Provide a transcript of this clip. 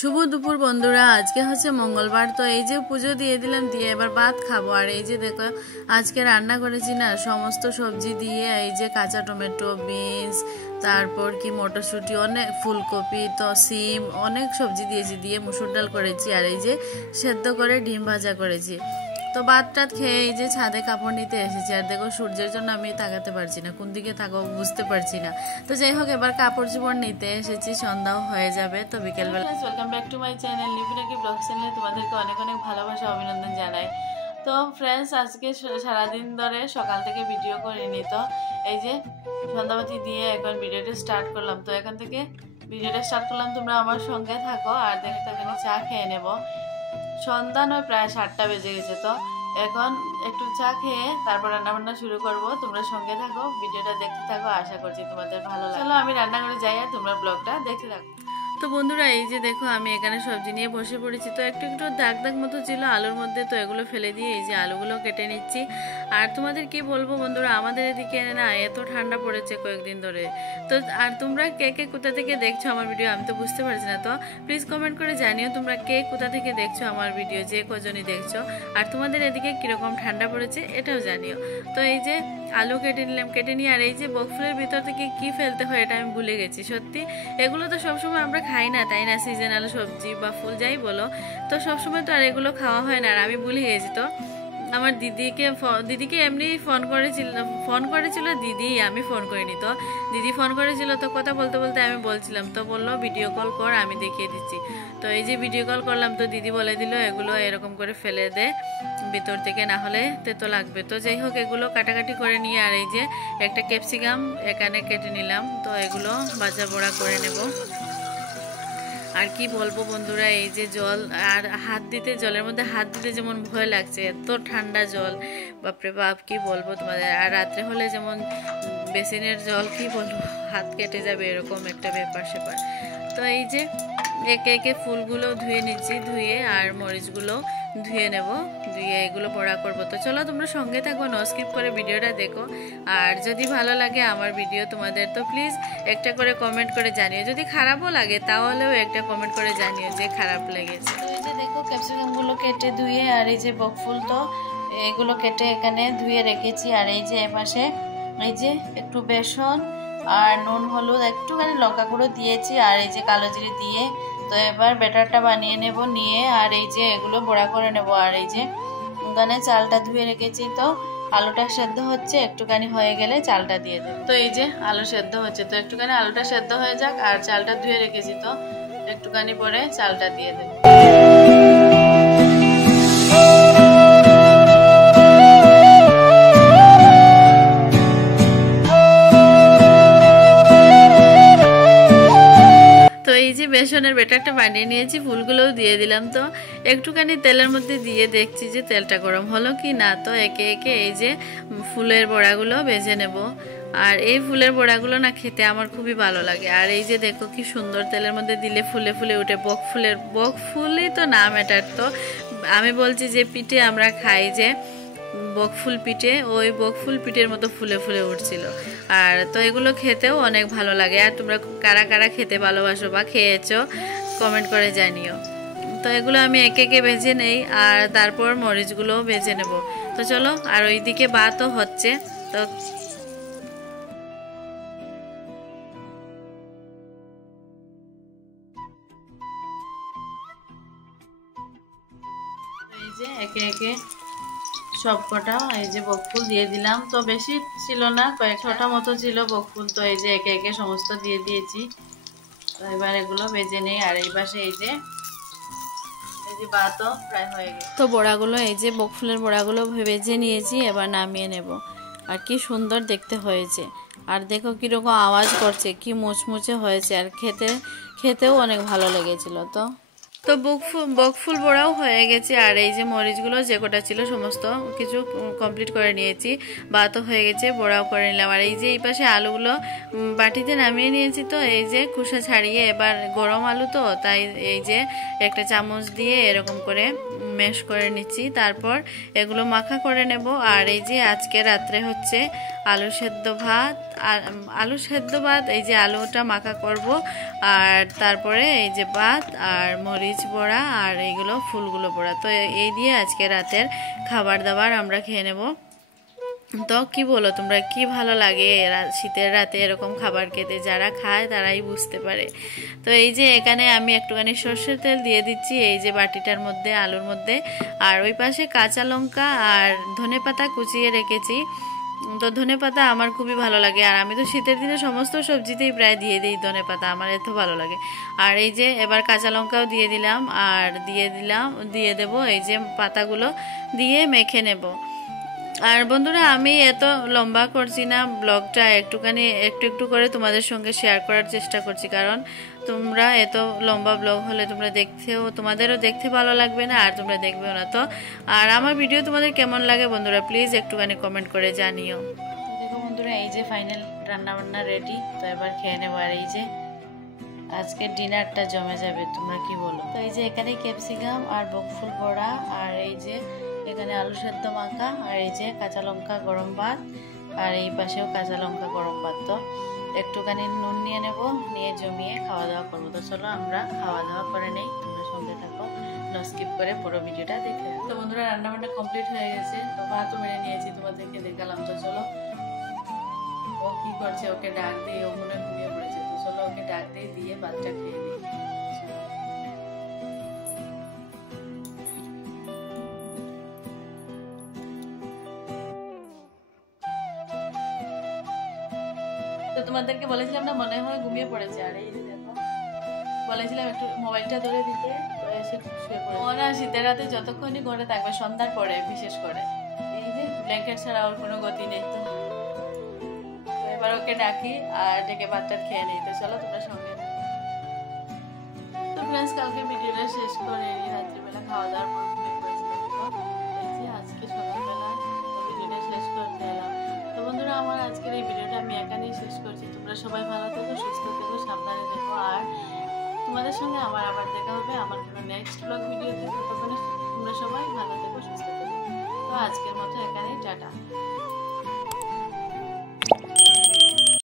শুভ দুপুর বন্ধুরা, আজকে হচ্ছে মঙ্গলবার। তো এই যে পুজো দিয়ে দিলাম, দিয়ে এবার ভাত খাবো। আর এই যে দেখো আজকে রান্না করেছি না সমস্ত সবজি দিয়ে, এই যে কাঁচা টমেটো, বিনস, তারপর কি মটরশুঁটি, অনেক ফুলকপি, তো সিম, অনেক সবজি দিয়েছি, দিয়ে মুসুর ডাল করেছি। আর এই যে সেদ্ধ করে ডিম ভাজা করেছি। তো ভাত টাত খেয়ে এই যে ছাদে কাপড় নিতে এসেছি। আর দেখো সূর্যের জন্য আমি তাকাতে পারছি না, কোন দিকে থাকো বুঝতে পারছি না। তো যাই হোক, এবার কাপড় চোপড় নিতে এসেছি, সন্ধ্যাও হয়ে যাবে। তো বিকেলবেলা welcome back to my channel Lipinaki vlog চ্যানেলে তোমাদেরকে অনেক অনেক ভালোবাসা, অভিনন্দন জানাই। তো ফ্রেন্ডস, আজকে সারাদিন ধরে সকাল থেকে ভিডিও করিনি। তো এই যে সন্ধ্যাবাতি দিয়ে এখন ভিডিওটা স্টার্ট করলাম। তো এখন থেকে ভিডিওটা স্টার্ট করলাম, তোমরা আমার সঙ্গে থাকো আর দেখতে এখানে চা খেয়ে নেব। সন্ধ্যা নয়, প্রায় 7টা বেজে গেছে। তো এখন একটু চা খেয়ে তারপর রান্নাবান্না শুরু করব। তোমরা সঙ্গে থাকো, ভিডিওটা দেখতে থাকো, আশা করছি তোমাদের ভালো লাগে। চলো আমি রান্না করে যাই আর তোমরা ব্লগটা দেখতে থাকো। তো বন্ধুরা, এই যে দেখো আমি এখানে সবজি নিয়ে বসে পড়েছি। তো একটু একটু দাগ দাগ মতো ছিল আলুর মধ্যে, তো এগুলো ফেলে দিয়ে এই যে আলুগুলো কেটে নিচ্ছি। আর তোমাদের কি বলবো বন্ধুরা, আমাদের এদিকে না এত ঠান্ডা পড়েছে কয়েকদিন ধরে। তো আর তোমরা কে কে কোথা থেকে দেখছো আমার ভিডিও, আমি তো বুঝতে পারছি না। তো প্লিজ কমেন্ট করে জানিও তোমরা কে কোথা থেকে দেখছো আমার ভিডিও, যে কজনই দেখছো। আর তোমাদের এদিকে কীরকম ঠান্ডা পড়েছে এটাও জানিও। তো এই যে আলু কেটে নিলাম, কেটে নিয়ে আর এই যে বকফুলের ভিতর থেকে কি ফেলতে হয় এটা আমি ভুলে গেছি। সত্যি এগুলো তো সবসময় আমরা খাই না, তাই না? সিজনাল সবজি বা ফুল যাই বলো, তো সবসময় তো আর এগুলো খাওয়া হয় না। আর আমি ভুলে গেছি। তো আমার দিদিকে এমনি ফোন করেছিল দিদি, আমি ফোন করিনি। তো দিদি ফোন করেছিল, তো কথা বলতে বলতে আমি বলছিলাম, তো বললো ভিডিও কল কর, আমি দেখিয়ে দিচ্ছি। তো এই যে ভিডিও কল করলাম, তো দিদি বলে দিল এগুলো এরকম করে ফেলে দে ভিতর থেকে, না হলে তেতো লাগবে। তো যাই হোক, এগুলো কাটাকাটি করে নিয়ে আর এই যে একটা ক্যাপসিকাম এখানে কেটে নিলাম। তো এগুলো ভাজা বড়া করে নেব। আর কি বলবো বন্ধুরা, এই যে জল আর জলের মধ্যে হাত দিতে যেমন ভয় লাগছে, এত ঠান্ডা জল, বাপরে বাপ, কি বলবো তোমাদের। আর রাত্রে হলে যেমন বেসিনের জল, কি বলবো, হাত কেটে যাবে, এরকম একটা ব্যাপার স্যাপার। তো এই যে একে একে ফুলগুলো ধুয়ে নিচ্ছি, ধুয়ে আর মরিচগুলো ধুয়ে নেব, ধুয়ে এগুলো বড়া করব। তো চলো তোমরা সঙ্গে থাকো, নো স্কিপ করে ভিডিওটা দেখো। আর যদি ভালো লাগে আমার ভিডিও তোমাদের, তো প্লিজ একটা করে কমেন্ট করে জানিও। যদি খারাপও লাগে তাহলেও একটা কমেন্ট করে জানিও যে খারাপ লেগেছে। তো এই যে দেখো ক্যাপসিকামগুলো কেটে ধুয়ে আর এই যে বকফুল, তো এগুলো কেটে এখানে ধুয়ে রেখেছি। আর এই যে এপাশে এই যে একটু বেসন আর নুন, হলুদ, একটুখানি লঙ্কা গুঁড়ো দিয়েছি, আর এই যে কালো জিরে দিয়ে। তো এবার ব্যাটারটা বানিয়ে নেব, নিয়ে আর এই যে এগুলো বড়া করে নেব। আর এই যে ওখানে চালটা ধুয়ে রেখেছি, তো আলুটা সেদ্ধ হচ্ছে, একটুখানি হয়ে গেলে চালটা দিয়ে দেবো। তো এই যে আলু সেদ্ধ হচ্ছে, তো একটুখানি আলুটা সেদ্ধ হয়ে যাক, আর চালটা ধুয়ে রেখেছি, তো একটুখানি পরে চালটা দিয়ে দেবো। বেসনের ব্যাটারটা বানিয়ে নিয়েছি, ফুলগুলোও দিয়ে দিলাম। তো একটুখানি তেলের মধ্যে দিয়ে দেখছি যে তেলটা গরম হলো কি না। তো একে একে এই যে ফুলের বড়াগুলো ভেজে নেব। আর এই ফুলের বড়াগুলো না খেতে আমার খুবই ভালো লাগে। আর এই যে দেখো কি সুন্দর, তেলের মধ্যে দিলে ফুলে ফুলে উঠে। বকফুলই তো নাম এটার। তো আমি বলছি যে পিঠে আমরা খাই যে বকফুল পিঠে, ওই বকফুল পিঠের মতো ফুলে ফুলে উঠছিল। আর তো এগুলো খেতেও অনেক ভালো লাগে। আর তোমরা কারা কারা খেতে ভালোবাসো বা খেয়েছো কমেন্ট করে জানিও। তো এগুলো আমি একে একে ভেজে নেই, আর তারপর মরিচগুলোও ভেজে নেব। তো চলো, আর ওইদিকে ভাতও হচ্ছে। তো এই যে একে একে সব কটা এই যে বকফুল দিয়ে দিলাম। তো বেশি ছিল না, কয়েক ছটা মতো ছিল বকফুল। তো এই যে একে একে সমস্ত দিয়ে দিয়েছি। তো এবার এগুলো ভেজে নেই। আর এই পাশে এই যে ভাতও প্রায় হয়ে গেছে। তো বড়াগুলো এই যে বকফুলের বড়াগুলো ভেজে নিয়েছি, এবার নামিয়ে নেব। আর কি সুন্দর দেখতে হয়েছে। আর দেখো কিরকম আওয়াজ করছে, কি মুচমুচে হয়েছে। আর খেতেও অনেক ভালো লেগেছিল। তো তো বকফুল বড়াও হয়ে গেছে, আর এই যে মরিচগুলো যে কটা ছিল সমস্ত কিছু কমপ্লিট করে নিয়েছি, ভাতও হয়ে গেছে, বড়াও করে নিলাম। আর এই যে এই পাশে আলুগুলো বাটিতে নামিয়ে নিয়েছি, তো এই যে খোসা ছাড়িয়ে এবার গরম আলু তো তাই এই যে একটা চামচ দিয়ে এরকম করে ম্যাশ করে নিচ্ছি, তারপর এগুলো মাখা করে নেব। আর এই যে আজকে রাত্রে হচ্ছে আলু সেদ্ধ ভাত, আর আলু সেদ্ধ ভাত, এই যে আলুটা মাখা করব, আর তারপরে এই যে ভাত আর মরিচ বড়া আর এইগুলো ফুলগুলো বড়া। তো এই দিয়ে আজকে রাতের খাবার দাবার আমরা খেয়ে নেব। তো কি বলো তোমরা, কি ভালো লাগে শীতের রাতে এরকম খাবার খেতে? যারা খায় তারাই বুঝতে পারে। তো এই যে এখানে আমি একটুখানি সর্ষের তেল দিয়ে দিচ্ছি এই যে বাটিটার মধ্যে, আলুর মধ্যে। আর ওই পাশে কাঁচা লঙ্কা আর ধনেপাতা কুচিয়ে রেখেছি। তো ধনেপাতা আমার খুবই ভালো লাগে, আর আমি তো শীতের দিনে সমস্ত সবজিতেই প্রায় দিয়ে দিই ধনেপাতা, আমার এত ভালো লাগে। আর এই যে এবার কাঁচা লঙ্কাও দিয়ে দিলাম, আর দিয়ে দেব এই যে পাতাগুলো দিয়ে মেখে নেব। আর বন্ধুরা, আমি এত লম্বা করছি না ব্লগটা, একটু করে তোমাদের সঙ্গে শেয়ার করার চেষ্টা করছি, কারণ তোমরা এত লম্বা ব্লগ হলে তোমাদেরও দেখতে ভালো লাগবে না, আর তোমরা দেখবেও না। তো আর আমার ভিডিও তোমাদের কেমন লাগে বন্ধুরা, প্লিজ একটুখানি কমেন্ট করে জানিও। দেখো বন্ধুরা, এই যে ফাইনাল রান্নাবান্না রেডি, তো এবার খেয়ে নেবো। আর এই যে আজকের ডিনারটা জমে যাবে, তোমরা কি বলো? তো এই যে এখানে ক্যাপসিকাম আর বকফুল বড়া, আর এই যে এখানে আলু সেদ্ধ মাখা, আর এই যে কাঁচা লঙ্কা গরম ভাত, আর এই পাশেও কাঁচা লঙ্কা গরম ভাত। তো একটুখানি নুন নিয়ে নেব, নিয়ে জমিয়ে খাওয়া দাওয়া করবো। তো চলো আমরা খাওয়া দাওয়া করে নেই, তোমরা সঙ্গে থাকো, নো স্কিপ করে পুরো ভিডিওটা দেখে। তো বন্ধুরা, রান্নাবান্না কমপ্লিট হয়ে গেছে, তো ভাতও মেরে নিয়েছি, তোমাদেরকে দেখালাম। তো চলো, ও কি করছে, ওকে ডাক দিয়ে, ও মনে ঘুমিয়ে পড়েছে। তো চলো ওকে ডাক দিয়ে ভাতটা খেয়ে দিই। তো তোমাদেরকে বলেছিলাম না, মনে হয় ঘুমিয়ে পড়েছে। আর এই দেখো, বলেছিলাম একটু মোবাইলটা ধরে দিতে, তো এসে শুয়ে পড়ে। ও না শীতের রাতে যতক্ষণই ঘরে থাকবে, সন্ধ্যার পরে বিশেষ করে, এই যে ব্ল্যাঙ্কেট ছাড়া ওর কোনো গতি নেই। তো এবার ওকে ডাকি আর ডেকে ভাতটা খেয়ে নেই। তো চলো তোমরা সঙ্গে। তো ফ্রেন্ডস, কালকে ভিডিওটা শেষ করে রাত্রিবেলা খাওয়া দাওয়ার পর ঘুমিয়ে পড়েছিলাম। এই যে আজকে সকালবেলা ভিডিওটা শেষ করতে এলাম। তো বন্ধুরা, আমার আজকের এই ভিডিওটা আমি এখানেই শেষ করছি। তোমরা সবাই ভালো থেকো, সুস্থ থেকো, সাবধানে থেকো, আর তোমাদের সঙ্গে আমার আবার দেখা হবে আমার কোনো নেক্সট ব্লগ ভিডিওতে। ততক্ষণে তোমরা সবাই ভালো থেকো, সুস্থ থেকো। তো আজকের মতো এখানেই টাটা।